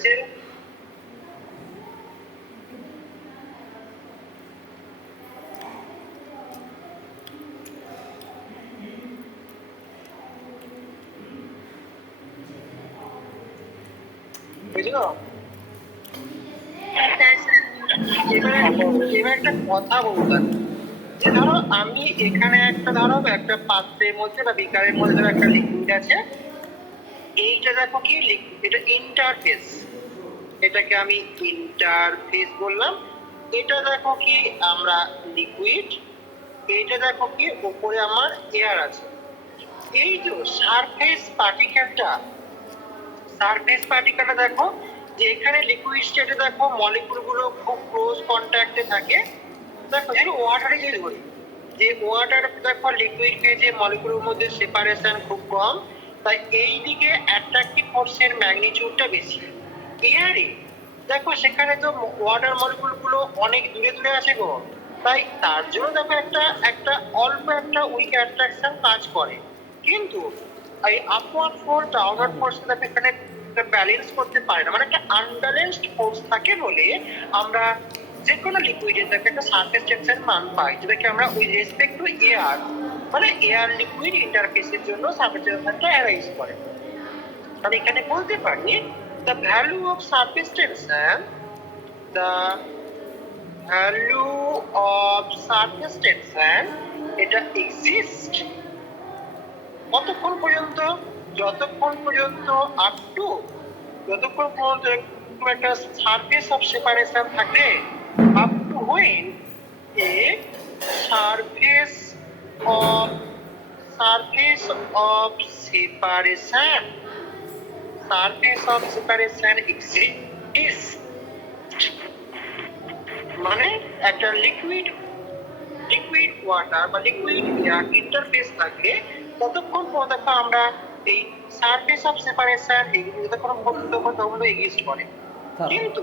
করেছেন। বুঝলো? এবার একটা কথা বলবো, যে ধরো আমি এখানে একটা পাত্রের মধ্যে বা বিকারের মধ্যে ধরো একটা লিকুইড আছে, এইটা দেখো কি লিকুইড, এটা ইন্টারফেস, এটাকে আমি ইন্টারফেস বললাম। এটা দেখো কি আমরা লিকুইড, এইটা দেখো কি উপরে আমার এয়ার আছে। এই যে সারফেস পার্টিকেলটা দেখো, যে এখানে লিকুইড স্টেটে দেখো মলিকুল গুলো খুব ক্লোজ কন্ট্যাক্টে থাকে। দেখো যেন ওয়াটারে যে ধরি, যে ওয়াটার দেখো লিকুইডকে যে মলিকুলের মধ্যে সেপারেশন খুব কম, তাই এই দিকে অ্যাট্রাকটিভ ফোর্সের ম্যাগনিটিউডটা বেশি। এয়ারে দেখো সেখানে তো ওয়াটার মলিকুল গুলো অনেক দূরে দূরে আছে গো, তাই তার জন্য দেখো একটা অল্প একটা উইক অ্যাট্রাকশন কাজ করে। কিন্তু এই আপওয়ার্ড ফোর্স ডাউনওয়ার্ড ফোর্স দেখো এখানে ব্যালেন্স করতে পারে না, মানে একটা আনব্যালেন্সড ফোর্স থাকে বলে আমরা যে কোনো লিকুইডের দেখো একটা সারফেস টেনশন মান পাই, যেটাকে আমরা উইথ রেসপেক্ট টু এয়ার, মানে এয়ার লিকুইড ইন্টারফেসের জন্য সারফেস টেনশনটা অ্যারাইজ করে। আমি এখানে বলতে পারি the value of surface tension, the value of surface tension এটা exist কতক্ষণ পর্যন্ত, যতক্ষণ পর্যন্ত আপ টু, যতক্ষণ পর্যন্ত একটা সারফেস অফ সেপারেশন থাকে, up to when a surface of separation exists, মানে একটা লিকুইড ওয়াটার বা লিকুইড এয়ার ইন্টারফেস থাকে, ততক্ষণ পর্যন্ত আমরা এই সারফেস অফ সেপারেশন যতক্ষণ পর্যন্ত এক্সিস্ট করে। কিন্তু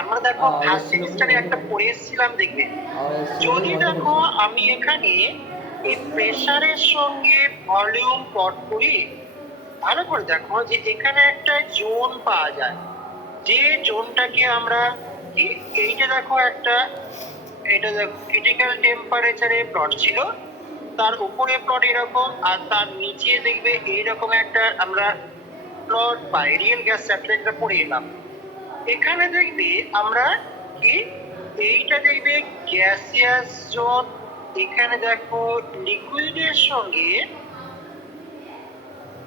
আমরা দেখো ফার্স্ট সেমিস্টারে একটা পড়ে এসেছিলাম, দেখবে যদি দেখো আমি এখানে এই প্রেসারের সঙ্গে ভলিউম প্লট করি, ভালো করে দেখো যে এখানে একটা জোন পাওয়া যায়, যে জোনটাকে আমরা এইটা দেখো এটা দেখো ক্রিটিক্যাল টেম্পারেচারে প্লট ছিল, তার উপরে প্লট এরকম, আর তার নিচে দেখবে এইরকম একটা আমরা প্লট পাই, রিয়েল গ্যাস স্যাটেলাইটটা পড়ে এলাম। এখানে দেখবে আমরা কি এইটা দেখবে গ্যাসিয়াস জোন, এখানে দেখো লিকুইডের সঙ্গে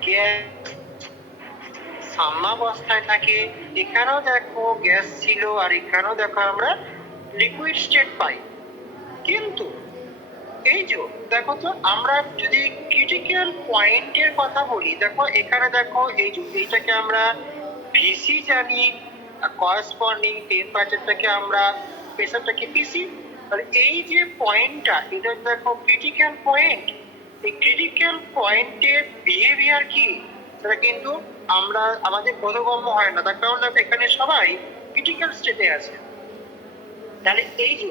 গ্যাস সাম্যাবস্থায় থাকে, এখানেও দেখো গ্যাস ছিল আর এখানেও দেখো আমরা লিকুইড স্টেট পাই। কিন্তু এই যে দেখো তো আমরা যদি ক্রিটিক্যাল পয়েন্টের কথা বলি, দেখো এখানে দেখো এইটাকে আমরা ভিসি জানি, করেসপন্ডিং টেম্পারেচারটাকে আমরা প্রেসারটাকে পিসি, আর এই যে পয়েন্টটা এটা দেখো ক্রিটিক্যাল পয়েন্ট, এই ক্রিটিক্যাল পয়েন্টের বিহেভিয়ার কি সেটা কিন্তু আমরা আমাদের বোধগম্য হয় না, তার কারণ দেখো এখানে সবাই ক্রিটিক্যাল স্টেটে আছে। তাহলে এই যে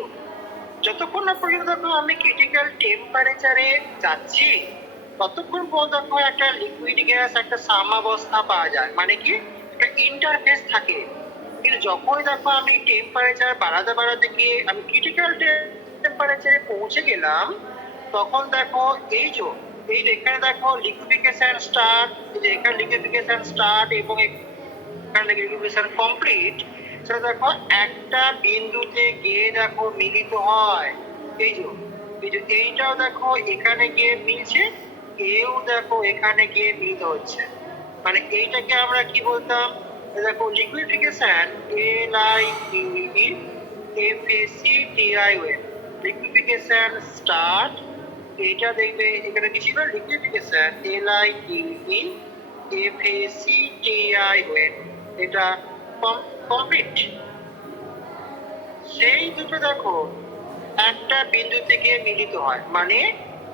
যতক্ষণ না পর্যন্ত আমি ক্রিটিক্যাল টেম্পারেচারে যাচ্ছি, ততক্ষণ পর্যন্ত একটা লিকুইড গ্যাস একটা সাম্যাবস্থা পাওয়া যায়, মানে কি একটা ইন্টারফেস থাকে। কিন্তু যখন দেখো আমি টেম্পারেচার বাড়াতে গিয়ে আমি ক্রিটিক্যাল টেম্পারেচারে পৌঁছে গেলাম, তখন দেখো এই এখানে দেখো লিকুইফিকেশন স্টার্ট, এখানে লিকুইফিকেশন স্টার্ট এবং এখানে লিকুইফিকেশন কমপ্লিট, সেটা দেখো একটা বিন্দুতে গিয়ে দেখো মিলিত হয়। এই যে এইটাও দেখো এখানে গিয়ে মিলছে, এও দেখো এখানে গিয়ে মিলিত হচ্ছে, মানে এইটাকে আমরা কি বলতাম, দেখো liquefaction LIQUEFACTI wave, liquefaction start, এটা দেখবে এখানে কি ছিল লিকুইফিকেশন LIQUEFACTI ওয়েভ, এটা কমপ্লিট। সেই দুটো দেখো একটা বিন্দু থেকে মিলিত হয়, মানে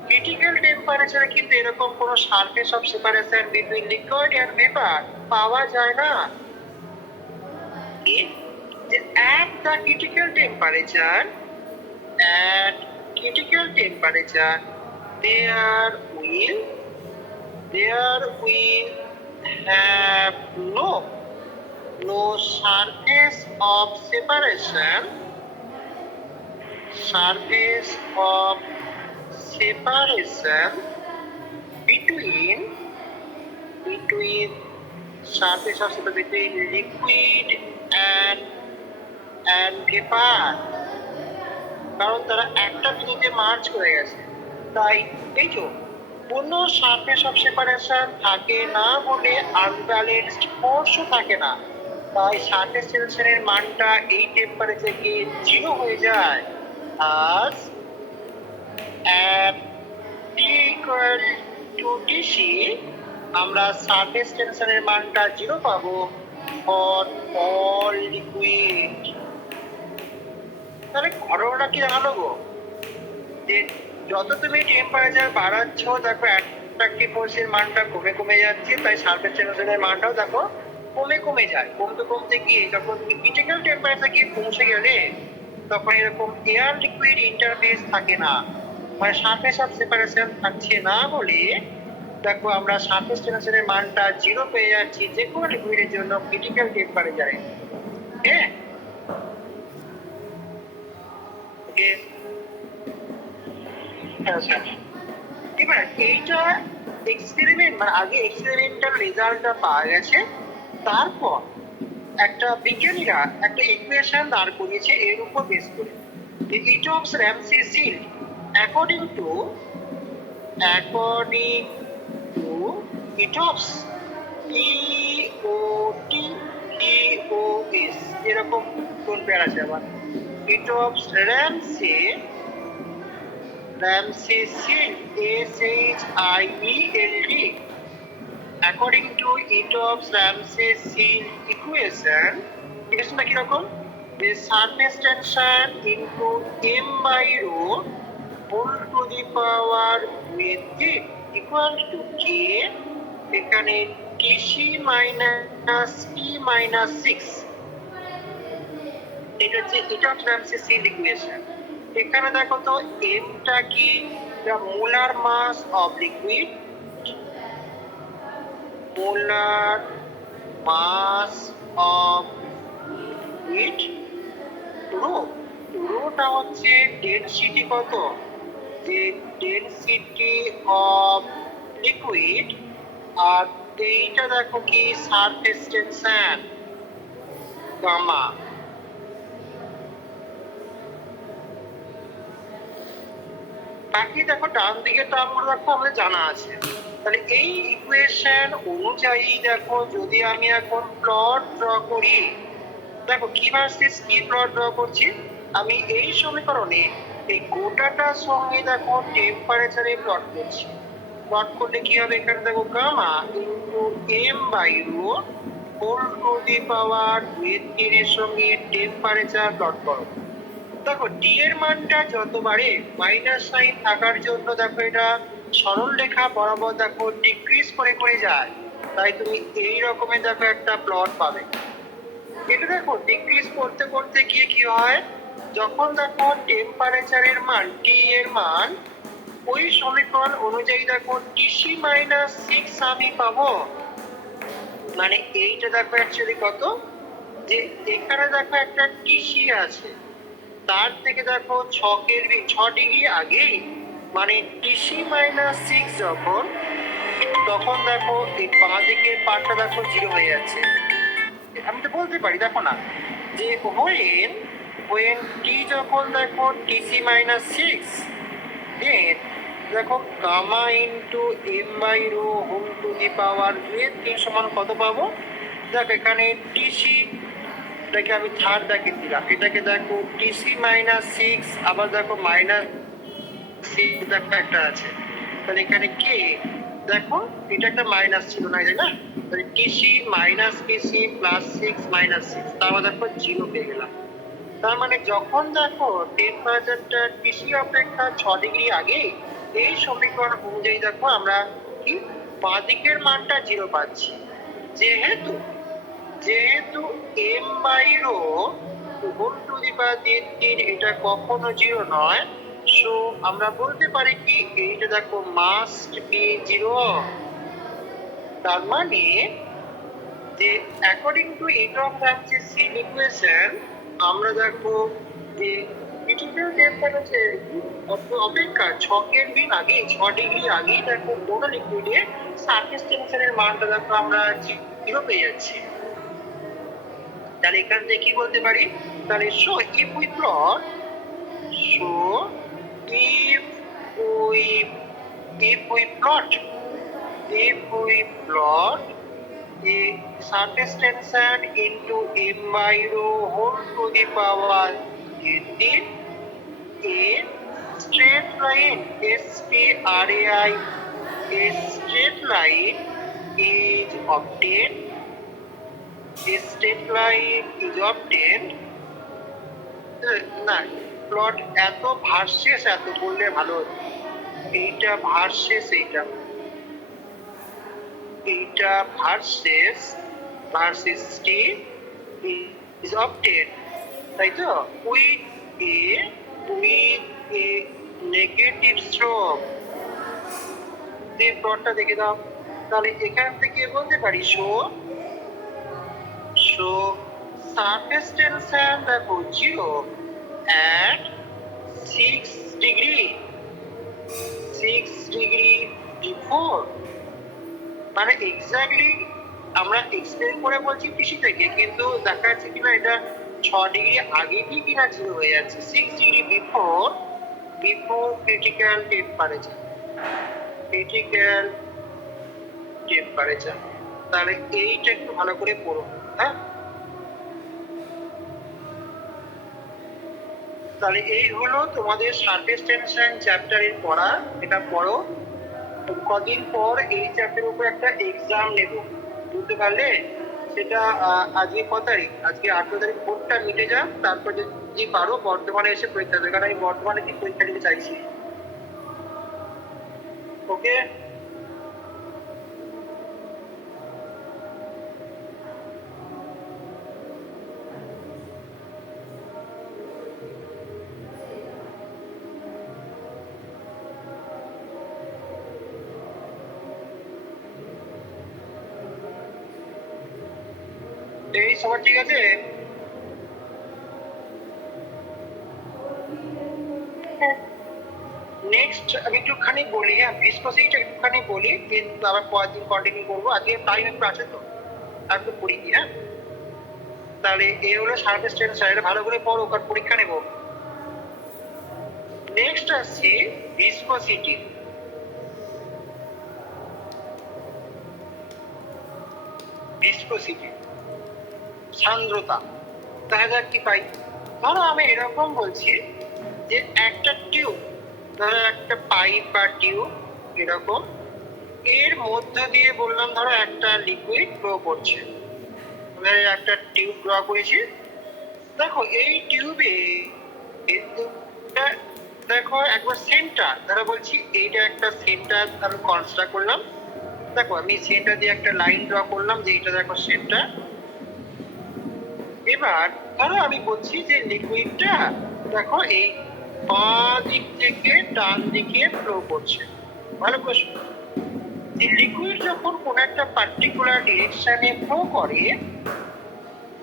ক্রিটিক্যাল টেম্পারেচারে কিন্তু এরকম কোনো surface of separation between liquid and vapour পাওয়া যায় না। at the critical temperature there will have no no surface of separation between surface of separation between liquid and vapor, কারণ তারা একটা বিন্দুতে মার্চ করে গেছে। তাই এই যে কোনো সারফেস অফ সেপারেশন থাকে না বলে আনব্যালেন্সড ফোর্সও থাকে না, তাই সারফেস টেনশনের মানটা এই টেম্পারেচারে গিয়ে 0 হয়ে যায়। আর at T equal to Tc আমরা সারফেস টেনশনের মানটা 0 পাবো ফর অল লিকুইড। তাহলে ঘটনাটা কি জানালো গো, যে যত তুমি টেম্পারেচার বাড়াচ্ছ দেখো অ্যাট্রাকটিভ ফোর্সের মানটা কমে কমে যাচ্ছে, তাই সারফেস টেনশনের মানটাও দেখো কমে কমে যায়। কমতে কমতে গিয়ে যখন তুমি ক্রিটিক্যাল টেম্পারেচার গিয়ে পৌঁছে গেলে তখন এরকম এয়ার লিকুইড ইন্টারফেস থাকে না, মানে সারফেস অফ সেপারেশন থাকছে না বলে দেখো আমরা সারফেস টেনশনের মানটা 0 পেয়ে যাচ্ছি যে কোনো লিকুইডের জন্য ক্রিটিক্যাল টেম্পারেচারে। হ্যাঁ, আচ্ছা, এবার এইটা এক্সপেরিমেন্ট, মানে আগে এক্সপেরিমেন্টাল রেজাল্টটা পাওয়া গেছে, তারপর একটা বিজ্ঞানীরা একটা ইকুয়েশন দাঁড় করিয়েছে এর উপর বেস করে। Eotvos Ramsay Shield according to Eotvos EOTEOS এরকম কোন পেয়ার আছে আবার, Eotvos Ramsay Shield SHIELD according to Itops Ramsey Shield equation, equationটা কিরকম, the surface tension into m by rho whole to the power with g equal to k, এখানে Tc minus T minus 6, এটা হচ্ছে Itops Ramsey Shield equation। এখানে দেখো তো mটা কি, the molar mass of liquid, molar mass of liquid, rota হচ্ছে density কত, যে ডেনসিটি অফ লিকুইড, আর এইটা দেখো কি সারফেস টেনশন গামা। বাকি দেখো ডান দিকে টার্মগুলো দেখো আমাদের জানা আছে। তাহলে এই ইকুয়েশন অনুযায়ী দেখো যদি আমি এখন প্লট ড্র করি, দেখো কি ভার্সেস কি প্লট ড্র করছি, আমি এই সমীকরণে এই গোটাটার সঙ্গে দেখো টেম্পারেচারে প্লট করছি। প্লট করলে কি হবে, এখানে দেখো gamma into m by rho whole to the power with এর সঙ্গে টেম্পারেচার প্লট করো। দেখো টি এর মানটা যত বাড়ে মাইনাস সাইন থাকার জন্য দেখো এটা সরল রেখা বরাবর দেখো ডিক্রিজ করে করে যায়, তাই তুমি এই রকমের দেখো একটা প্লট পাবে। এটা দেখো ডিক্রিজ করতে করতে গিয়ে কি হয়, যখন দেখো টেম্পারেচারের মান টি এর মান ওই সমীকরণ অনুযায়ী দেখো টিসি মাইনাস 6 আমি পাবো, মানে এইটা দেখো অ্যাকচুয়ালি কত, যে এখানে দেখো একটা টিসি আছে, তার থেকে দেখো 6 ডিগ্রি আগেই, মানে টিসি মাইনাস 6 যখন, তখন দেখো এই বাঁ দিকের পার্টটা দেখো 0 হয়ে যাচ্ছে। আমি তো বলতে পারি দেখো না, যে when t যখন দেখো টিসি মাইনাস 6, দেন দেখো gamma into m by rho whole to the power 3 সমান কত পাবো, দেখো এখানে টিসি, এটাকে আমি থার্ড ব্র্যাকেট দিলাম, এটাকে দেখো টিসি মাইনাস 6, আবার দেখো মাইনাস 6 দেখো একটা আছে, তাহলে এখানে কে দেখো এটা একটা মাইনাস ছিল না, তাই না, তাহলে টিসি মাইনাস কেসি প্লাস 6 মাইনাস 6, তারপর দেখো 0 পেয়ে গেলাম। তার মানে যখন দেখো টেম্পারেচারটা টিসি অপেক্ষা 6 ডিগ্রি আগে, এই সমীকরণ অনুযায়ী দেখো আমরা কি বাঁ দিকের মানটা 0 পাচ্ছি, যেহেতু m by rho whole to the power 3 এটা কখনো 0 নয়, সো আমরা বলতে পারি কি এইটা দেখো মাস্ট বি 0। তার মানে যে অ্যাকর্ডিং টু ইন্টারফ্যাক্সিস ইকুয়েশন আমরা দেখো যে ক্রিটিক্যাল টেম্পারেচার অপেক্ষা 6 কেলভিন আগে 6 ডিগ্রি আগেই দেখো কোনো লিকুইডের সারফেস টেম্পারেচারের মানটা দেখো আমরা 0 পেয়ে যাচ্ছি। তাহলে এখান থেকে কি বলতে পারি, তাহলে show if we plot if we plot a surface tension into m by rho whole to the power 18, a straight line STRAI, a straight line is obtained, না প্লট এত ভার্সেস এত বললে ভালো হতো, এইটা ভার্সেস এইটা ভার্সেস টি ইজ অবটেন, তাই তো উইথ এ নেগেটিভ স্ট্রোক। দিয়ে প্লটটা দেখে দাও, তাহলে এখান থেকে বলতে পারি শো সারফেস টেনশন দেখো 0 at 6 degree before, মানে এক্স্যাক্টলি আমরা এক্সপ্লেন করে বলছি পিসি থেকে, কিন্তু দেখা যাচ্ছে কিনা এটা 6 ডিগ্রি আগে কি কিনা 0 হয়ে যাচ্ছে, 6 ডিগ্রি বিফোর ক্রিটিক্যাল টেম্পারেচার। তাহলে এইটা একটু ভালো করে পড়ো, হ্যাঁ। তাহলে এই হলো তোমাদের সারফেস টেনশন চ্যাপ্টারের পড়া, এটা পড়ো। কদিন পর এই চ্যাপ্টারের উপর একটা এক্সাম নেব, বুঝতে পারলে? সেটা আজকে কত তারিখ, আজকে 18 তারিখ, ভোটটা মিটে যাক, তারপর যদি পারো বর্ধমানে এসে পরীক্ষা দেবে, কারণ আমি বর্ধমানে কি পরীক্ষা দিতে চাইছি। ওকে, এই সবার ঠিক আছে? নেক্সট আমি একটুখানি বলি, হ্যাঁ ভিসকোসিটিটা একটুখানি বলি, কিন্তু আবার পরের দিন কন্টিনিউ করবো, আজকে টাইম একটু আছে তো, আর একটু পড়ি কি, হ্যাঁ। তাহলে এই হলো সারফেস টেনশন, এটা ভালো করে পড়ো, কারণ পরীক্ষা নেব। নেক্সট আসছি ভিসকোসিটি। সান্দ্রতা, দেখা যাক কি পাই। ধরো আমি এরকম বলছি যে একটা টিউব, ধরো একটা পাইপ বা টিউব এরকম, এর মধ্যে দিয়ে বললাম ধরো একটা লিকুইড ফ্লো করছে, একটা টিউব ড্র করেছি। দেখো এই টিউবে দেখো একবার সেন্টার, ধরো বলছি এইটা একটা সেন্টার আমি কনস্ট্রাক্ট করলাম। দেখো আমি সেন্টার দিয়ে একটা লাইন ড্র করলাম যে এটা দেখো সেন্টার। এবার ধরো আমি বলছি যে লিকুইডটা দেখো এই বাঁ দিক থেকে ডান দিকে ফ্লো করছে। ভালো প্রশ্ন, যে লিকুইড যখন কোন একটা পার্টিকুলার ডিরেকশনে ফ্লো করে,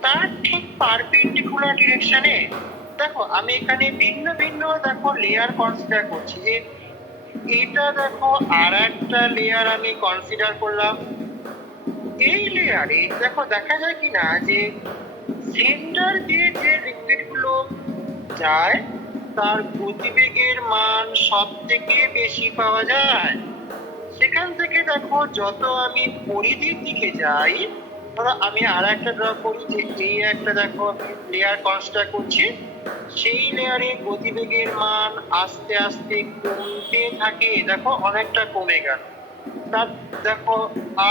তার ঠিক পারপেন্ডিকুলার ডিরেকশনে দেখো আমি এখানে ভিন্ন ভিন্ন দেখো লেয়ার কনসিডার করছি, যে এটা দেখো আর একটা লেয়ার আমি কনসিডার করলাম। এই লেয়ারে দেখো দেখা যায় কিনা যে সেন্টার দিয়ে যে লিকুইড গুলো যায় তার গতিবেগের মান সব থেকে বেশি পাওয়া যায়। সেখান থেকে দেখো যত আমি পরিধির দিকে যাই, ধরো আমি আর একটা ড্র করি যে এই একটা দেখো লেয়ার কনস্ট্রাক্ট করছি, সেই লেয়ারে গতিবেগের মান আস্তে আস্তে কমতে থাকে, দেখো অনেকটা কমে গেল। তার দেখো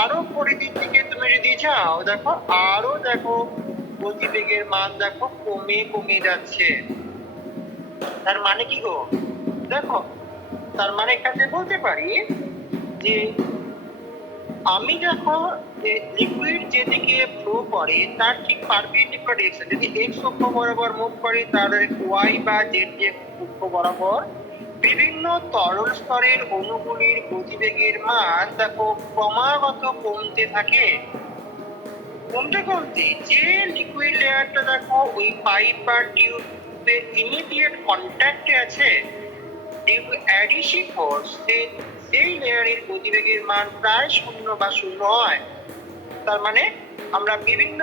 আরো পরিধির দিকে তুমি যদি যাও, দেখো আরো দেখো গতিবেগের মান দেখো কমে যাচ্ছে। তার মানে কি গো, দেখো তার মানে এখানে বলতে পারি যে আমি দেখো লিকুইড যেদিকে ফ্লো করে তার ঠিক পারপেন্ডিকুলার ডিরেকশন, যদি এক্স অক্ষ বরাবর মুভ করে তাহলে ওয়াই বা জেড অক্ষ বরাবর বিভিন্ন তরল স্তরের অণুগুলির গতিবেগের মান দেখো ক্রমাগত কমতে থাকে। কমতে যে লিকুইড লেয়ারটা দেখো ওই পাইপ বা টিউবের ইমিডিয়েট কন্ট্যাক্টে আছে, ডিউ টু অ্যাডিশিভ ফোর্স সেই লেয়ারের গতিবেগের মান প্রায় শূন্য বা শূন্য হয়। তার মানে আমরা বিভিন্ন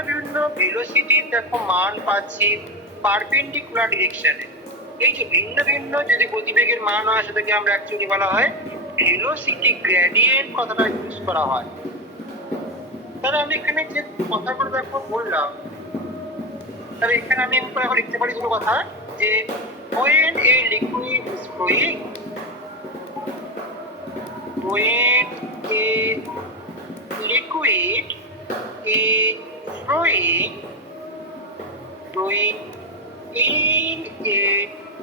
ভেলোসিটির দেখো মান পাচ্ছি পারপেন্ডিকুলার ডিরেকশনে। এই যে ভিন্ন ভিন্ন যদি গতিবেগের মান হয় সেটাকে আমরা অ্যাকচুয়ালি বলা হয় ভেলোসিটি গ্রেডিয়েন্ট কথাটা ইউজ করা হয়। তাহলে আমি এখানে যে কথাগুলো দেখো বললাম, তাহলে এখানে আমি এখন লিখতে পারি দুটো কথা, যে when a liquid is flowing, when a liquid is flowing in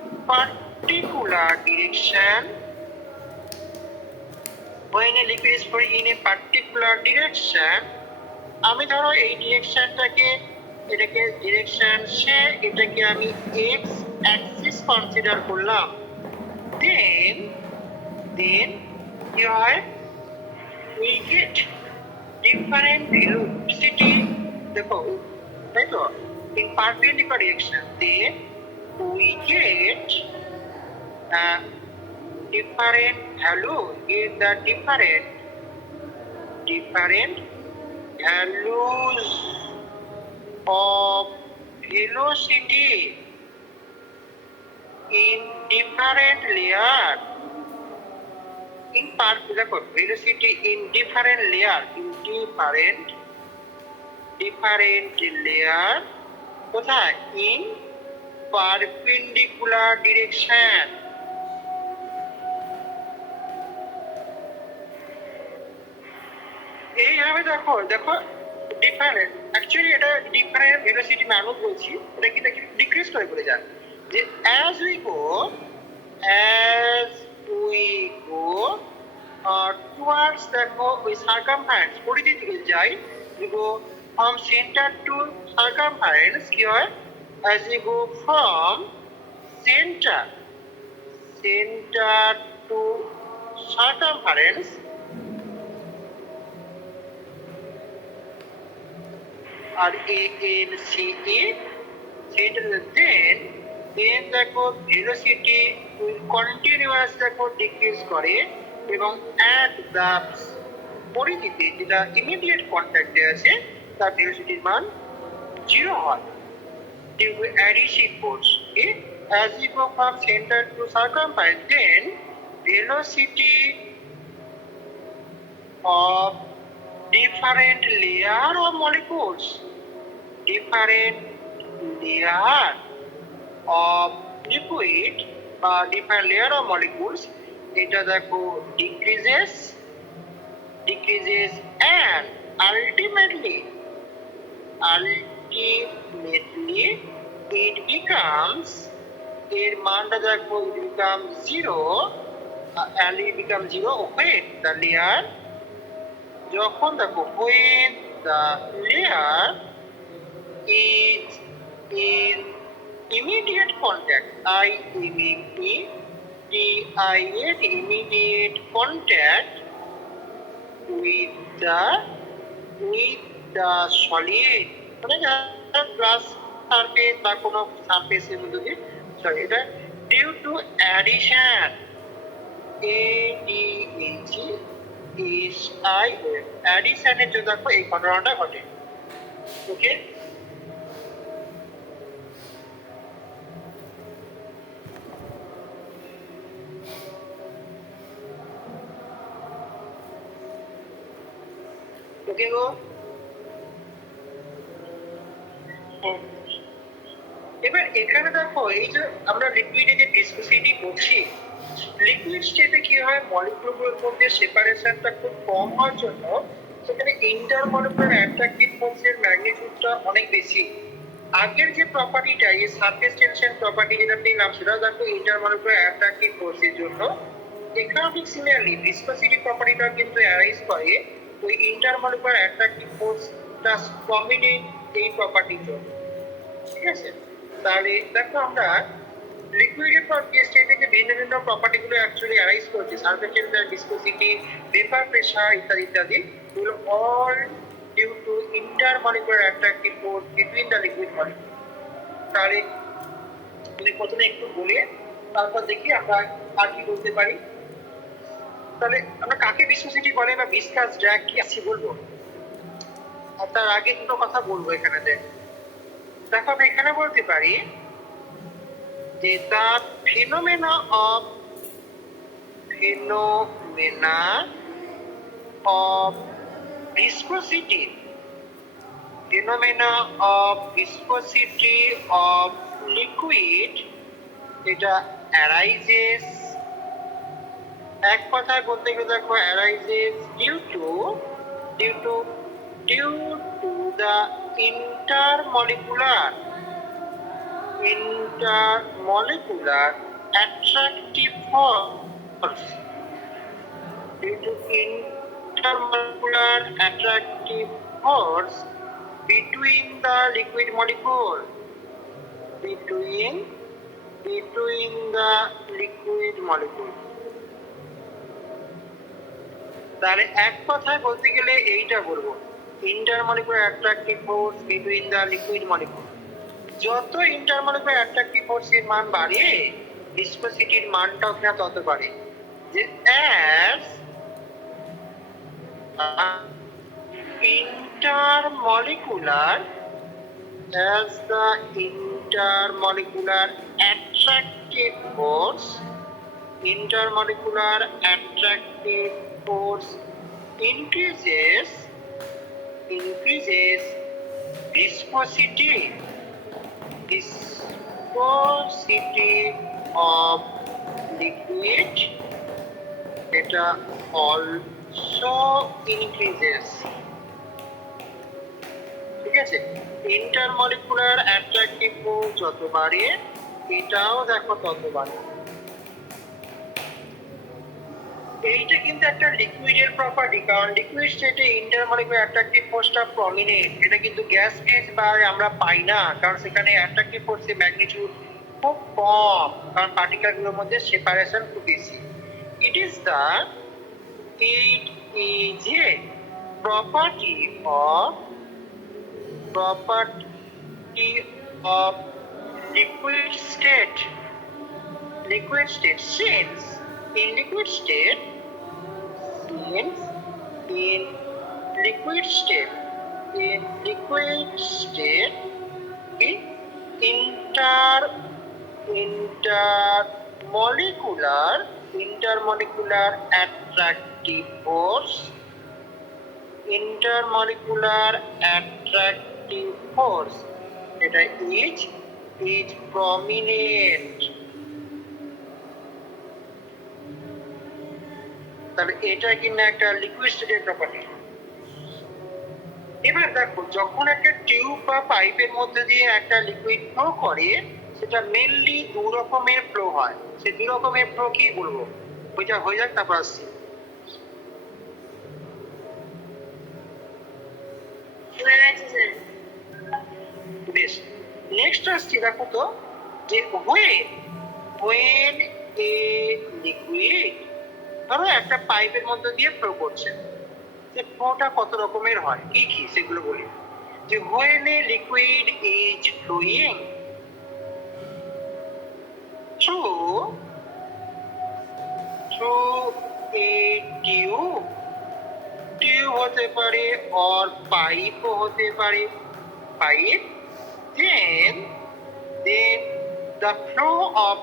a particular direction, when a liquid is flowing in a particular direction, আমি ধরো এই এটাকে ডিরেকশন এটাকে আমি এক্স অ্যাক্সিস কনসিডার করলাম, দেন কি হয়, we get different velocity, দেখো তাই তো, in perpendicular direction, then we get different value in the different values of velocity in different layer, দেখো velocity in different layer, কোথায়, in perpendicular direction। এইভাবে দেখো ডিফারেন্ট, অ্যাকচুয়ালি এটা ডিফারেন্ট ভেলোসিটি মানুষ বলছি, এটা কিন্তু ডিক্রিজ করে বলে যায় যে অ্যাজ উই গো টুয়ার্ডস, দেখো ওই সার্কামফারেন্স পরিধির দিকে যাই, we go from centre to circumference, কি হয়, as we go from centre to circumference, আর ANCE, দেন দেখো ভেলোসিটি কন্টিনিউয়াস দেখো ডিক্রিজ করে এবং অ্যাট দ্য পরিধিতে যেটা ইমিডিয়েট কন্ট্যাক্টে আছে তার ভেলোসিটির মান 0 হয় due to adhesive force. As we go from center to circumference, then velocity of different layer of molecules, different layer of liquid বা different layer of molecules, এটা দেখো decreases and ultimately it becomes, এর মানটা দেখো it becomes 0, and it becomes 0 when the layer, যখন দেখো when the layer is in immediate contact, immediate contact with the solid, মানে glass surface বা কোনো সারফেসের মধ্যে দিয়ে, সরি এটা ডিউ টু অ্যাডিশন, ADHSI, অ্যাডিশনের জন্য দেখো এই ঘটনাটা ঘটে। ওকে, ওকে গো, এবার এখানে দেখো এই যে আমরা লিকুইডে যে ভিসকোসিটি করছি, লিকুইড স্টেটে কি হয়, মলিকিউলগুলোর মধ্যে সেপারেশনটা খুব কম হওয়ার জন্য সেখানে ইন্টারমলিকুলার অ্যাট্রাকটিভ ফোর্সের ম্যাগনিটিউডটা অনেক বেশি। আগের যে প্রপার্টিটা, এই সারফেস টেনশন প্রপার্টি যেটা পেলাম, সেটা দেখো ইন্টারমলিকুলার অ্যাট্রাকটিভ ফোর্সের জন্য। এখানেও ঠিক সিমিলারলি ভিসকোসিটি প্রপার্টিটা কিন্তু অ্যারাইজ করে ওই ইন্টারমলিকুলার অ্যাট্রাকটিভ ফোর্সটা কম্বিনেট এই প্রপার্টির জন্য। ঠিক আছে, তাহলে দেখো আমরা লিকুইডের পর স্টেটে যে ভিন্ন প্রপার্টিগুলো অ্যাকচুয়ালি অ্যারাইজ করছে, surface tension, viscosity, vapour pressure ইত্যাদি, এগুলো all due to intermolecular attractive force between the liquid molecule. তাহলে যদি প্রথমে একটু বলে তারপর দেখি আমরা আর কি বলতে পারি। তাহলে আমরা কাকে ভিসকোসিটি বলে বা ভিসকাস ড্র্যাগ কি আছে বলবো। আর তার আগে দুটো কথা বলবো এখানে। দেখো আমি এখানে বলতে পারি যে the phenomena of viscosity of liquid এটা arises, এক কথায় বলতে গেলে দেখো arises due to the intermolecular attractive force, due to intermolecular attractive force between the liquid molecule, between the liquid molecule. তাহলে এক কথায় বলতে গেলে এইটা বলবো, intermolecular attractive force between the liquid molecule. যত ইন্টারমলিকুলার অ্যাট্রাকটিভ ফোর্সের মান বাড়ে ভিসকোসিটির মানটাও কিনা তত বাড়ে। যে as intermolecular attractive force increases viscosity of liquid, এটা also increases। ঠিক আছে, ইন্টারমলিকুলার অ্যাট্রাকটিভ ফোর্স যত বাড়ে এটাও দেখো তত বাড়ে। এইটা কিন্তু একটা লিকুইডের প্রপার্টি, কারণ লিকুইড স্টেটে ইন্টারমলিকুলার অ্যাট্রাকটিভ ফোর্সটা প্রমিনেন্ট। এটা কিন্তু গ্যাস ফেজ বা আমরা পাই না, কারণ সেখানে অ্যাট্রাকটিভ ফোর্সের ম্যাগনিটিউড খুব কম, কারণ পার্টিকেলগুলোর মধ্যে সেপারেশন খুব বেশি। It is a property of liquid state since in liquid state the intermolecular attractive force এটা is prominent। তাহলে এটা কিনা একটা লিকুইড স্টেটের প্রপার্টি। এবার দেখো যখন একটা টিউব বা পাইপের মধ্যে দিয়ে একটা লিকুইড ফ্লো করে, সেটা মেইনলি দু রকমের ফ্লো হয়। সে দু রকমের ফ্লো কি বলবো, ওইটা হয়ে যাক তারপর আসছি। বেশ, নেক্সট আসছি দেখো তো, যে when a liquid ধরো একটা পাইপের মধ্যে দিয়ে ফ্লো করছে, যে ফ্লোটা কত রকমের হয় কি কি সেগুলো বলি। যে when a liquid is flowing through a tube হতে পারে or পাইপও হতে পারে, pipe, then the flow of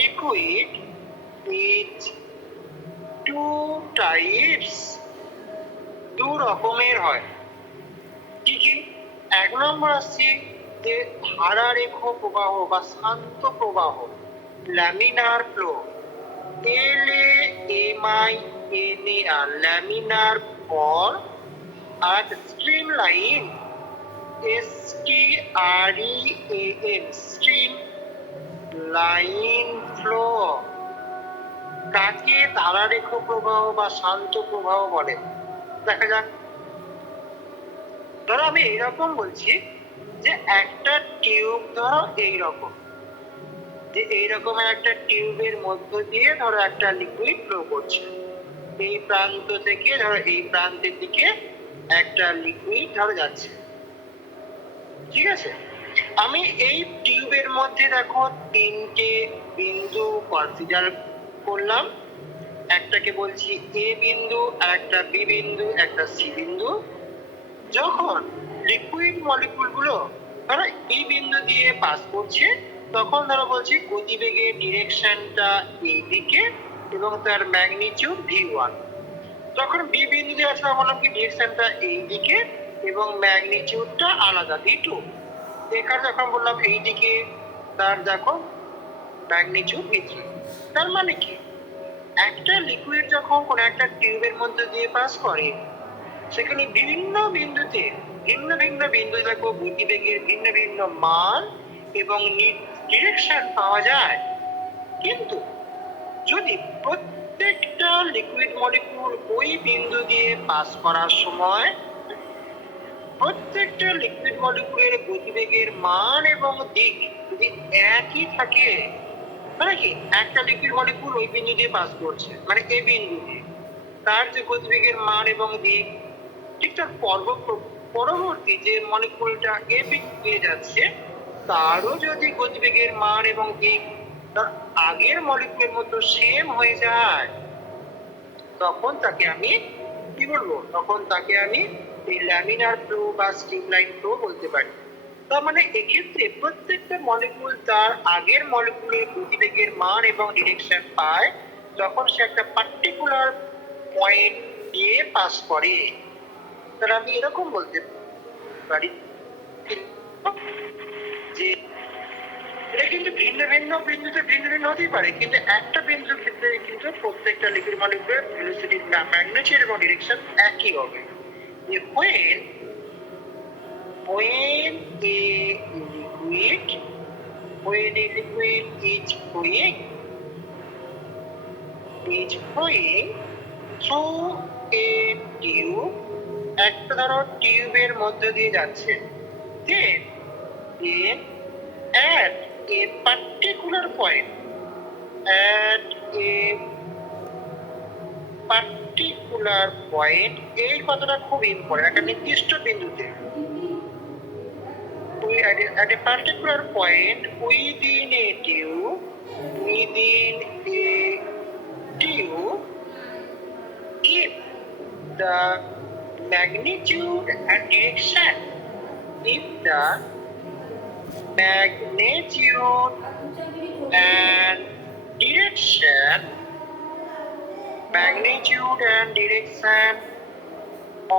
liquid is two types, দু রকমের হয়। কি কি? এক নম্বর আসছে যে ধারারেখ প্রবাহ বা শান্ত প্রবাহ, laminar flow, LAMINAR, laminar for, আর streamline, STREAM, streamline flow। কাকে ধারারেখ প্রবাহ বা শান্ত প্রবাহ বলে দেখা যাক। ধরো আমি এইরকম বলছি যে একটা টিউব ধরো এইরকম, যে এইরকম একটা টিউবের মধ্য দিয়ে ধরো একটা লিকুইড ফ্লো করছে। এই প্রান্ত থেকে ধরো এই প্রান্তের দিকে একটা লিকুইড ধরো যাচ্ছে, ঠিক আছে। আমি এই টিউবের মধ্যে দেখো তিনটে বিন্দু কনসিডার করলাম, একটাকে বলছি এ বিন্দু, আর একটা বি বিন্দু, একটা সি বিন্দু। যখন লিকুইড মলিকুলগুলো ধরো এই বিন্দু দিয়ে পাস করছে, তখন ধরো বলছি গতিবেগের ডিরেকশনটা এই দিকে এবং তার ম্যাগনিটিউড v1। যখন বি বিন্দু দিয়ে আছে বললাম কি ডিরেকশনটা এই দিকে এবং ম্যাগনিটিউডটা আলাদা v2। এখানে যখন বললাম এই দিকে, তার দেখো ম্যাগনিটিউড v3। তার মানে কি একটা লিকুইড যখন কোন একটা টিউবের মধ্যে দিয়ে পাস করে, সেখানে বিভিন্ন বিন্দুতে ভিন্ন ভিন্ন বিন্দু দেখো গতিবেগের ভিন্ন ভিন্ন মান এবং ডিরেকশন পাওয়া যায়। কিন্তু যদি প্রত্যেকটা লিকুইড মলিকুল ওই বিন্দু দিয়ে পাস করার সময় প্রত্যেকটা লিকুইড মলিকুলের গতিবেগের মান এবং দিক যদি একই থাকে, মানে কি একটা লিকুইড মলিকুল ওই বিন্দু দিয়ে পাস করছে, মানে এ বিন্দু দিয়ে, তার যে গতিবেগের মান এবং দিক ঠিক তার পরবর্তী যে মলিকুলটা এ বিন্দু দিয়ে যাচ্ছে তারও যদি গতিবেগের মান এবং দিক তার আগের মলিকুলের মতো সেম হয়ে যায়, তখন তাকে আমি কি বলবো, তখন তাকে আমি এই ল্যামিনার ফ্লো বা স্ট্রিমলাইন ফ্লো বলতে পারি। তার মানে এক্ষেত্রে প্রত্যেকটা মলিকুল তার আগের মলিকুলের গতিবেগের মান এবং ডিরেকশন পায় যখন সে একটা পার্টিকুলার পয়েন্ট দিয়ে পাস করে। তাহলে আমি এরকম বলতে পারি যে এটা কিন্তু ভিন্ন ভিন্ন বিন্দুতে ভিন্ন ভিন্ন হতেই পারে, কিন্তু একটা বিন্দুর ক্ষেত্রে কিন্তু প্রত্যেকটা লিকুইড মলিকুলের ভেলোসিটি ম্যাগনিটিউড এবং ডিরেকশন একই হবে। when a liquid is flowing through a tube, একটা ধরো টিউবের মধ্যে দিয়ে যাচ্ছে, then at a particular point, এই কথাটা খুব ইম্পর্টেন্ট, একটা নির্দিষ্ট বিন্দুতে at a particular point within a tube, if the magnitude and direction and direction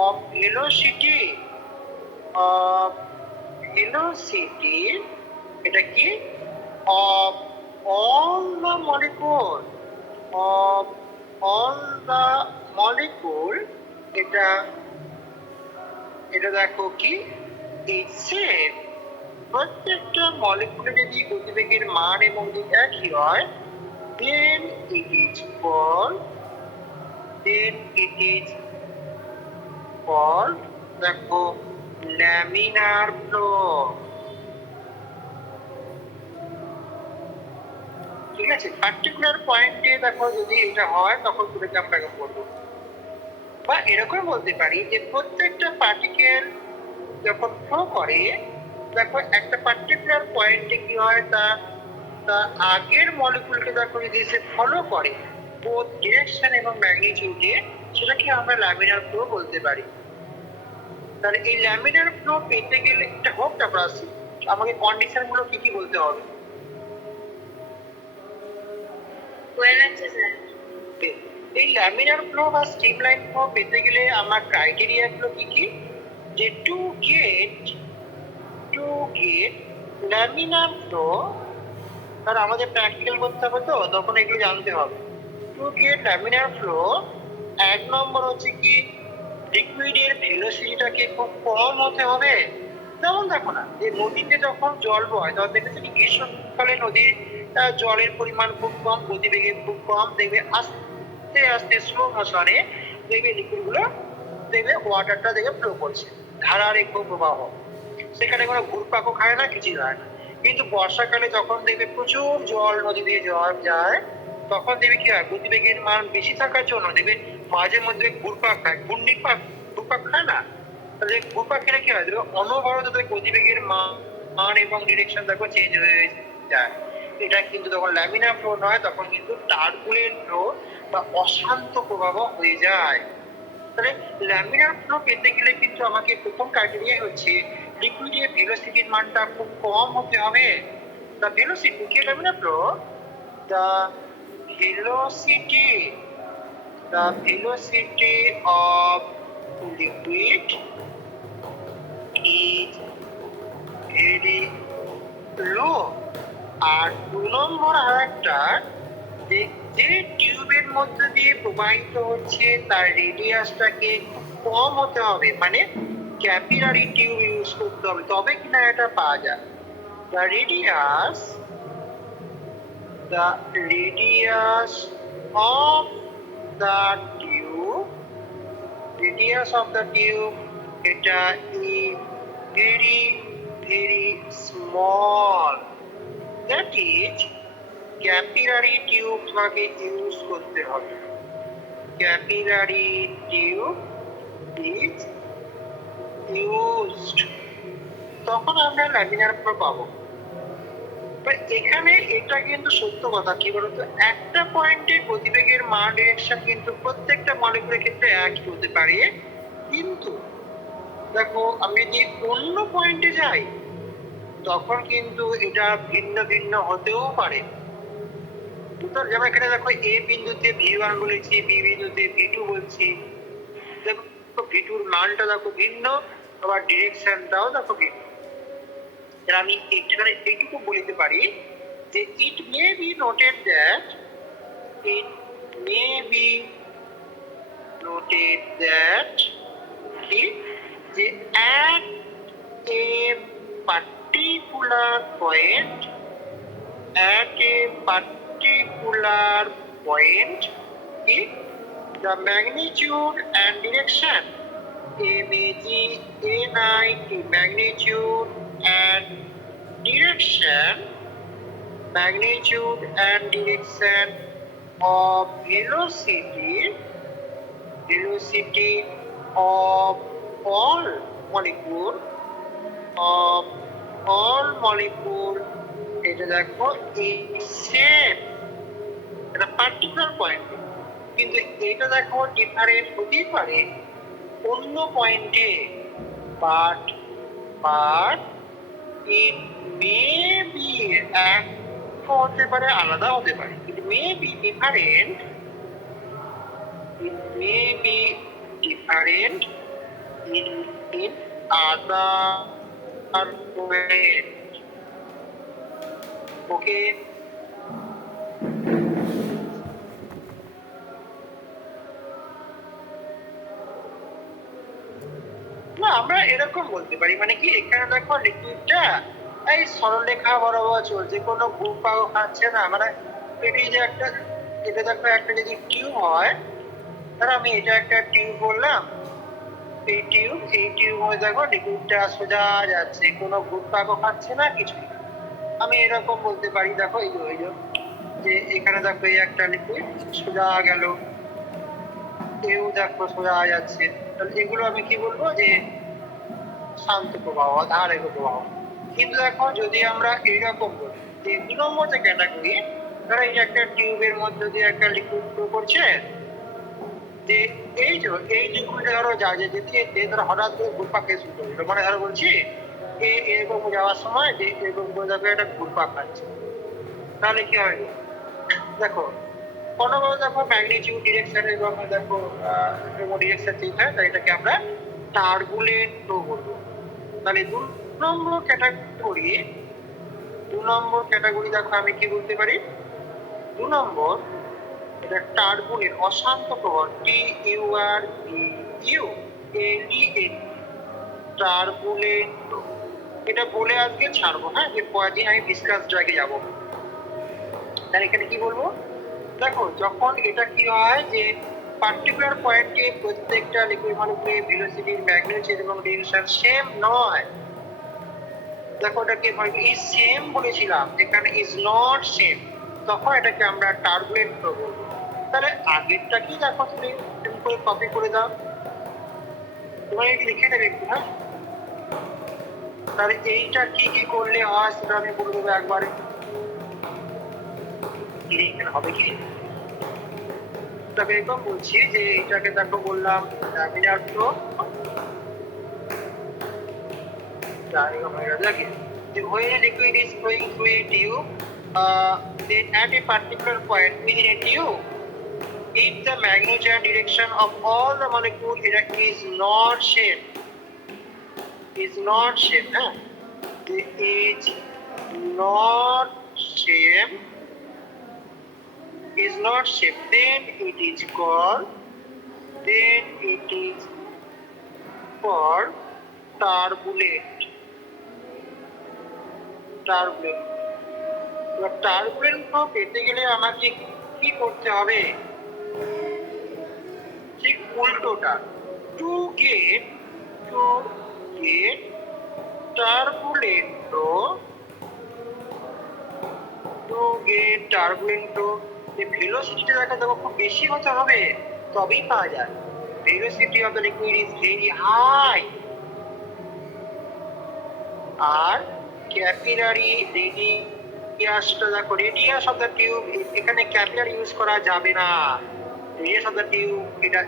of velocity এটা কি of all the molecule এটা দেখো কি এই সেম প্রত্যেকটা মলিকুলের যদি গতিবেগের মান এবং দিক একই হয়, then it is called দেখো ল্যামিনার ফ্লো। ঠিক আছে, পার্টিকুলার পয়েন্টে দেখো যদি এটা হয় তখন সেটাকে আমরা বলবো, বা এরকম বলতে পারি যে প্রত্যেকটা পার্টিকেল যখন ফ্লো করে দেখো একটা পার্টিকুলার পয়েন্টে কি হয়, তা আগের মলিকুলকে দেখো যদি সে ফলো করে বোথ ডিরেকশন এবং ম্যাগনিটিউডে, সেটাকে আমরা ল্যামিনার ফ্লো বলতে পারি। তাহলে এই ল্যামিনার ফ্লো পেতে গেলে একটা হোক, তারপর আসি আমাকে কন্ডিশন গুলো কি কি বলতে হবে। এই ল্যামিনার ফ্লো বা স্ট্রিমলাইন ফ্লো পেতে গেলে আমার ক্রাইটেরিয়া গুলো কি কি, যে টু গেট ল্যামিনার ফ্লো, তার আমাদের প্র্যাকটিক্যাল করতে হবে, তো তখন এগুলো জানতে হবে। টু গেট ল্যামিনার ফ্লো, এক নম্বর হচ্ছে কি লিকুইডের ভেলোসিটিটাকে খুব কম হতে হবে। যেমন দেখো না যে নদীতে যখন জল বয় তখন দেখবে তুমি গ্রীষ্মকালে নদীর জলের পরিমাণ খুব কম, গতিবেগে খুব কম, দেখবে আস্তে আস্তে স্লো মোশনে দেখবে লিকুইডগুলো দেখবে ওয়াটারটা দেখবে ফ্লো করছে, ধারার প্রবাহ, সেখানে কোনো ঘুরপাকও খায় না, কিছু হয় না। কিন্তু বর্ষাকালে যখন দেখবে প্রচুর জল নদী দিয়ে যায়, তখন দেখবে কি হয়, গতিবেগের মান বেশি থাকার জন্য দেখবে মাঝে মধ্যে ঘুরপাক খায়, ঘুরপাক খায় না? তাহলে ঘুরপাক খেলে কি হয়, অনবরত গতিবেগের মান এবং ডিরেকশন দেখো চেঞ্জ হয়ে যায়। এটা কিন্তু তখন ল্যামিনার ফ্লো নয়, তখন কিন্তু টার্বুলেন্ট ফ্লো বা অশান্ত প্রবাহ হয়ে যায়। তাহলে ল্যামিনার ফ্লো পেতে গেলে কিন্তু আমাকে প্রথম ক্রাইটেরিয়া হচ্ছে লিকুইডের ভেলোসিটির মানটা খুব কম হতে হবে। দ্য ভেলোসিটি কি laminar flow, the velocity the velocity of liquid is very low। আর 2 নম্বর আরেকটা, যে টিউবের মধ্যে দিয়ে প্রবাহিত হচ্ছে তার রেডিয়াসটাকে খুব কম হতে হবে, মানে ক্যাপিলারি টিউব ইউজ করতে হবে, তবে কিনা এটা পাওয়া যায়। The radius of the tube, এটা is very small, that is capillary tube তোমাকে ইউজ করতে হবে। ক্যাপিলারি টিউব ইজ ইউজড, তখন আমরা ল্যামিনার ফ্লো পাবো। এখানে এটা কিন্তু সত্য কথা, কি বলতো, একটা পয়েন্টে গতিবেগের মান ডিরেকশন কিন্তু প্রত্যেকটা মলিকুলের ক্ষেত্রে একই হতে পারে, কিন্তু দেখো আমি যদি অন্য পয়েন্টে যাই তখন কিন্তু এটা ভিন্ন ভিন্ন হতেও পারে। যেমন এখানে দেখো এ বিন্দুতে V1 বলেছি, বি বিন্দুতে V2 বলছি, দেখো V2 এর মানটা দেখো ভিন্ন, আবার ডিরেকশনটাও দেখো ভিন্ন। আমি এখানে এইটুকু বলতে পারি যে it may be noted that কি, যে at a particular point কি, the magnitude and direction MAG NI की magnitude and direction of velocity of all molecule এটা দেখো সেম, এটা পার্টিকুলার পয়েন্ট, কিন্তু এটা দেখো ডিফারেন্ট হতেই পারে অন্য পয়েন্টে, বাট it may be এক হতে পারে, আলাদা হতে পারে, it may be different in other point। Okay, না আমরা এরকম বলতে পারি, মানে কি এখানে দেখো লিকুইডটা এই সরলরেখা বরাবর চলছে, কোনো ঘুরপাক খাচ্ছে না, মানে এটি যে একটা, এটা দেখো একটা যদি টিউব হয়, ধরো আমি এটা একটা টিউব বললাম, এই টিউব হয়ে দেখো লিকুইডটা সোজা যাচ্ছে, কোনো ঘুরপাকও খাচ্ছে না, কিছু। আমি এরকম বলতে পারি, দেখো এই যে এখানে দেখো এই একটা লিকুইড সোজা গেল, এও দেখো সোজা যাচ্ছে, তাহলে এগুলো আমি কি বলবো, যে শান্ত প্রবাহ, ধারারেখ প্রবাহ। কিন্তু দেখো যদি আমরা এইরকম বলি যে 2 নম্বর যে ক্যাটাগরি, ধরো এই একটা টিউবের মধ্যে দিয়ে একটা লিকুইড ফ্লো করছে, যে এই লিকুইড ধরো যা যেতে ধরো হঠাৎ করে ঘুরপাক খেয়ে শুরু করলো, মানে ধরো বলছি এরকম যাওয়ার সময় যে এরকম করে দেখো একটা ঘুরপাক খাচ্ছে, তাহলে কি হয়, দেখো কোনোভাবে দেখো ম্যাগনিটিউড ডিরেকশন এবং দেখো ডিরেকশন চেঞ্জ হয়, তাই এটাকে আমরা টার্বুলেন্ট ফ্লো বলবো। তাহলে 2 নম্বর ক্যাটাগরি দেখো আমি কি বলতে পারি, 2 নম্বর এটা টার্বুলেন্ট, অশান্ত প্রবাহ, TURBULENT, টার্বুলেন্ট। এটা বলে আজকে ছাড়বো, হ্যাঁ, যে কয়েকদিন আমি ডিসকাস ড্রাগে যাবো। তাহলে এখানে কি বলবো, দেখো যখন এটা কি হয় যে পার্টিকুলার পয়েন্টে প্রত্যেকটা লিকুইড মলিকুলের ভেলোসিটির ম্যাগনিটিউড এবং ডিরেকশন সেম নয়, দেখো এটাকে ইজ সেম বলেছিলাম, এখানে ইজ নট সেম, তখন এটাকে আমরা টার্বুলেন্ট ফ্লো বলবো। তাহলে আগেরটা কি দেখো তুমি করে কপি করে দাও, তোমাকে লিখে দেবে একটু, হ্যাঁ? তাহলে এইটা কি কি করলে হয় সেটা আমি বলে দেবো একবারে, এখানে হবে কি। তবে এরকম বলছি যে এটাকে দেখো বললাম laminar flow, when a liquid is flowing through a tube, then at a particular point within a tube, if the magnitude and direction of all the molecules is not shape, huh? Is not shape, then it is called turbulent. Turbulent flow পেতে গেলে আমাকে কি করতে হবে, ঠিক উল্টোটা, to get turbulent flow, এই ভেলোসিটিটা দেখা যাবে খুব বেশি হতে হবে, তবেই পাওয়া যায়। Velocity of the liquid is very high. আর ক্যাপিলারি রেডিয়াসটা দেখো, রেডিয়াস অফ দ্য টিউব, এখানে ক্যাপিলারি ইউজ করা যাবে না, রেডিয়াস অফ দ্য টিউব এটা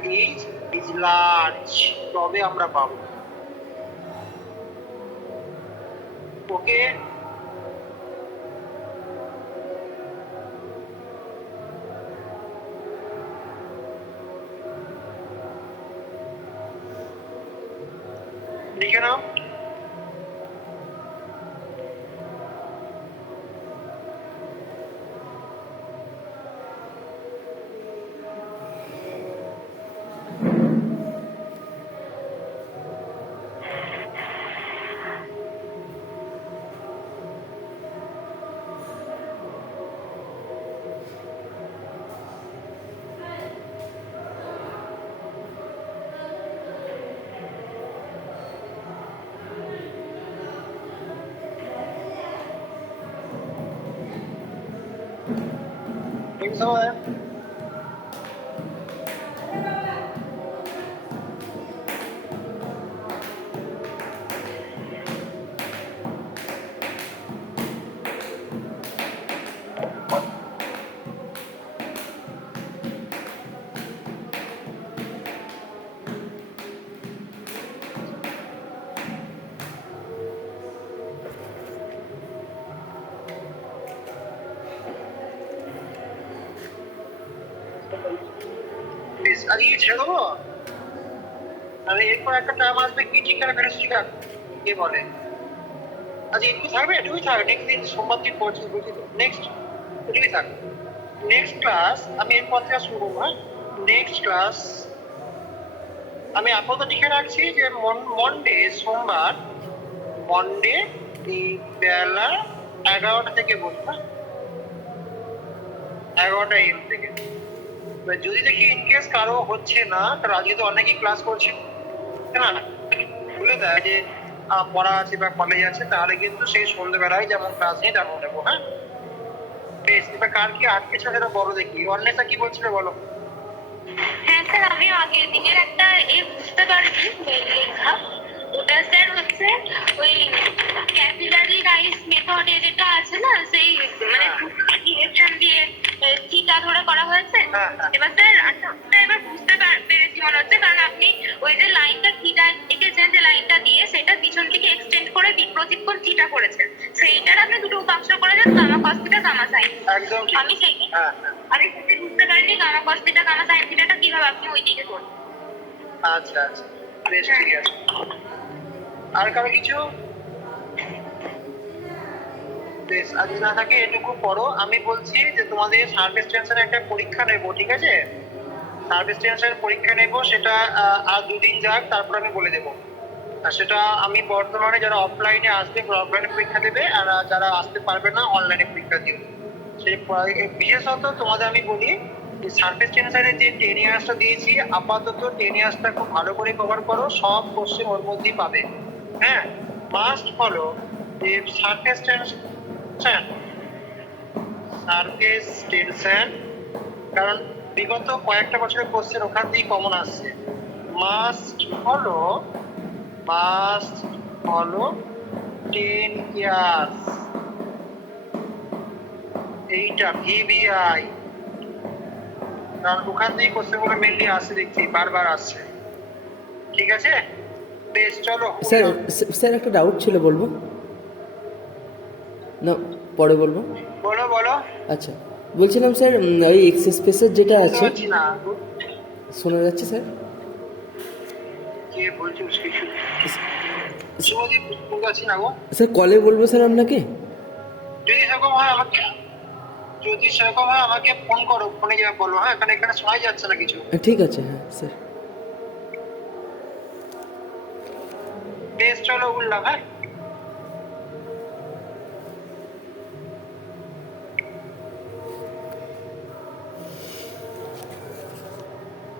ইজ লার্জ, তবে আমরা পাবো। ওকে, লিখে নাও। সময় আজকে ছেড়ে দেবো। আর এরপর একটা টার্ম আসবে ক্রিটিক্যাল ভেলোসিটি কে বলে। আজকে এটুকু থাকবে, নেক্সট দিন সোমবার দিন পড়ছি, বুঝলি তো। নেক্সট এটুকুই থাকবে। নেক্সট ক্লাস আমি এরপর থেকে শুরু করবো, হ্যাঁ। নেক্সট ক্লাস আমি আপাতত লিখে রাখছি যে সোমবার বেলা 11টা থেকে বলবো, 11টা AM থেকে। যদি দেখি ইনকেস কারো হচ্ছে না, কারণ আজকে তো অনেকেই ক্লাস করছে না, বলে দেয় যে পড়া আছে বা কলেজ আছে, তাহলে কিন্তু সেই সন্ধ্যেবেলায় যেমন ক্লাস নিয়ে তেমন নেবো, হ্যাঁ। বেশ, এবার কার কি আটকেছে সেটা বলো দেখি। অন্যেটা কি বলছিল বলো। হ্যাঁ স্যার, আমি আগের দিনের একটা বুঝতে পারছি লেখা, ওটা স্যার হচ্ছে ওই ক্যাপিলারি রাইস মেথডে যেটা আছে না, সেই মানে ডিরেকশন দিয়ে থিটা ধরে করা হয়েছে। এবার স্যার এবার বুঝতে পেরেছি মনে হচ্ছে, কারণ আপনি ওই যে লাইনটা থিটা এঁকেছেন, যে লাইনটা দিয়ে সেটা পিছন থেকে এক্সটেন্ড করে বিপরীত কোণ থিটা করেছেন, সেইটার আপনি দুটো উপাংশ করেছেন, gamma cos theta gamma sine. আমি সেটা বুঝতে পারিনি gamma cos theta gamma sine থিটাটা কিভাবে আপনি ওই দিকে করবেন। আচ্ছা আচ্ছা, বেশ, ঠিক আছে। আর কারো কিছু বেশ, আজ না থাকে এটুকু পড়ো। আমি বলছি যে তোমাদের সারফেস টেনশনের একটা পরীক্ষা নেব, ঠিক আছে? সারফেস টেনশনের পরীক্ষা নেব, সেটা আর দুদিন যাক, তারপর আমি বলে দেবো। আর সেটা আমি বর্তমানে যারা অফলাইনে আসবে অফলাইনে পরীক্ষা দেবে, আর যারা আসতে পারবে না অনলাইনে পরীক্ষা দিও। সেই বিশেষত তোমাদের আমি বলি, সারফেস টেনশনের যে 10 ইয়ার্সটা দিয়েছি, আপাতত 10 ইয়ার্সটা খুব ভালো করে কভার করো, সব কোশ্চেন ওর মধ্যেই পাবে, হ্যাঁ। মাস্ট ফলো যে সারফেস টেনশন, কারণ বিগত কয়েকটা বছরের কোশ্চেন ওখান দিয়ে কমন আসছে। মাস্ট ফলো 10 ইয়ার্স, এইটা ভিভিআই, কারণ ওখান দিয়ে কোশ্চেন গুলো মেনলি আসছে, দেখছি বারবার আসছে। ঠিক আছে, বেশ চলো। স্যার স্যার একটা ডাউট ছিল, বলবো না পরে বলবো? বলো বলো। আচ্ছা, বলছিলাম স্যার ওই এক্সেস স্পেসের যেটা বুঝতে আছে, পারছি না, শোনা যাচ্ছে স্যার? কে বলছো কিছু? শুভদীপ, বুঝতে পারছি না গো। স্যার কলে বলবো স্যার আপনাকে? যদি সেরকম হয় আমাকে ফোন করো, ফোনে যা বলো। হ্যাঁ, এখানে এখানে শোনাই যাচ্ছে না কিছু। ঠিক আছে, হ্যাঁ স্যার। বেশ চলো, উঠলাম। হ্যাঁ।